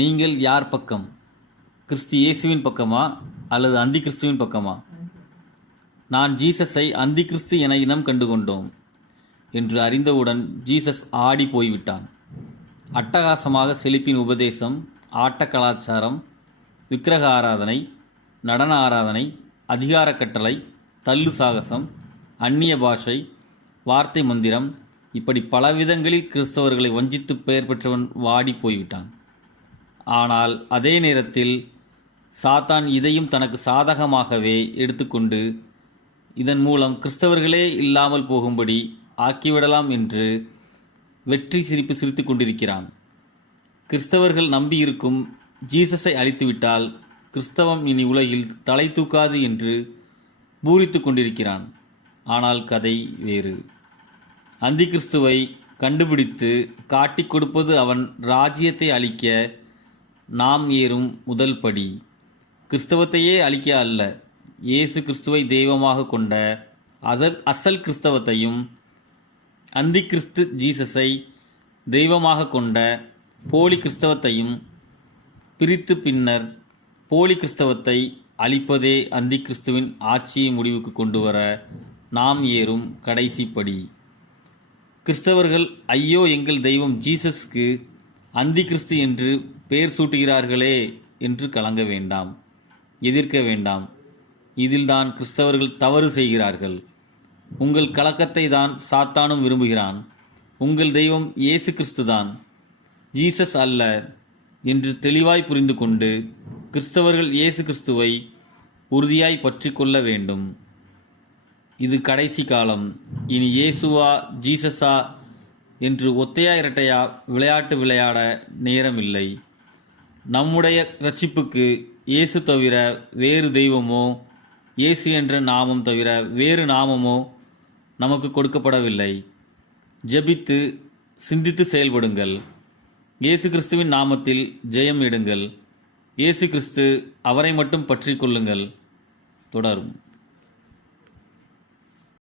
நீங்கள் யார் பக்கம்? கிறிஸ்து இயேசுவின் பக்கமா அல்லது அந்தி கிறிஸ்துவின் பக்கமா? நான் ஜீசஸை அந்தி கிறிஸ்து என இனம் கண்டுகொண்டோம் என்று அறிந்தவுடன் ஜீசஸ் ஆடி போய்விட்டான். அட்டகாசமாக செழிப்பின் உபதேசம், ஆட்ட கலாச்சாரம், விக்கிரக ஆராதனை, நடன ஆராதனை, அதிகார கட்டளை, தள்ளு சாகசம், அந்நிய பாஷை, வார்த்தை மந்திரம், இப்படி பலவிதங்களில் கிறிஸ்தவர்களை வஞ்சித்து பெயர் பெற்றவன் வாடி போய்விட்டான். ஆனால் அதே நேரத்தில் சாத்தான் இதையும் தனக்கு சாதகமாகவே எடுத்துக்கொண்டு இதன் மூலம் கிறிஸ்தவர்களே இல்லாமல் போகும்படி ஆக்கிவிடலாம் என்று வெற்றி சிரிப்பு சிரித்து கொண்டிருக்கிறான். கிறிஸ்தவர்கள் நம்பியிருக்கும் ஜீசஸை அழித்துவிட்டால் கிறிஸ்தவம் இனி உலகில் தலை தூக்காது என்று பூரித்து கொண்டிருக்கிறான். ஆனால் கதை வேறு. அந்தி கிறிஸ்துவை கண்டுபிடித்து காட்டிக் கொடுப்பது அவன் ராஜ்யத்தை அழிக்க நாம் ஏறும் முதல் படி. கிறிஸ்தவத்தையே அழிக்க அல்ல, இயேசு கிறிஸ்துவை தெய்வமாக கொண்ட அசல் கிறிஸ்தவத்தையும் அந்தி கிறிஸ்து ஜீசஸை தெய்வமாக கொண்ட போலி கிறிஸ்தவத்தையும் பிரித்து பின்னர் போலி கிறிஸ்தவத்தை அழிப்பதே அந்தி கிறிஸ்துவின் ஆட்சியை முடிவுக்கு கொண்டு வர நாம் ஏறும் கடைசி படி. கிறிஸ்தவர்கள் ஐயோ எங்கள் தெய்வம் ஜீசஸ்க்கு அந்தி கிறிஸ்து என்று பெயர் சூட்டுகிறார்களே என்று கலங்க வேண்டாம், எதிர்க்க வேண்டாம். இதில்தான் கிறிஸ்தவர்கள் தவறு செய்கிறார்கள். உங்கள் கலக்கத்தை தான் சாத்தானும் விரும்புகிறான். உங்கள் தெய்வம் இயேசு கிறிஸ்துதான், ஜீசஸ் அல்ல என்று தெளிவாய் புரிந்து கொண்டு கிறிஸ்தவர்கள் இயேசு கிறிஸ்துவை உறுதியாய் பற்றி கொள்ள வேண்டும். இது கடைசி காலம். இனி இயேசுவா ஜீசஸா என்று ஒத்தையா இரட்டையா விளையாட்டு விளையாட நேரமில்லை. நம்முடைய இரட்சிப்புக்கு இயேசு தவிர வேறு தெய்வமோ, இயேசு என்ற நாமம் தவிர வேறு நாமமோ நமக்கு கொடுக்கப்படவில்லை. ஜெபித்து சிந்தித்து செயல்படுங்கள். இயேசு கிறிஸ்துவின் நாமத்தில் ஜெயம் எடுங்கள். இயேசு கிறிஸ்து, அவரை மட்டும் பற்றி கொள்ளுங்கள். தொடரும்.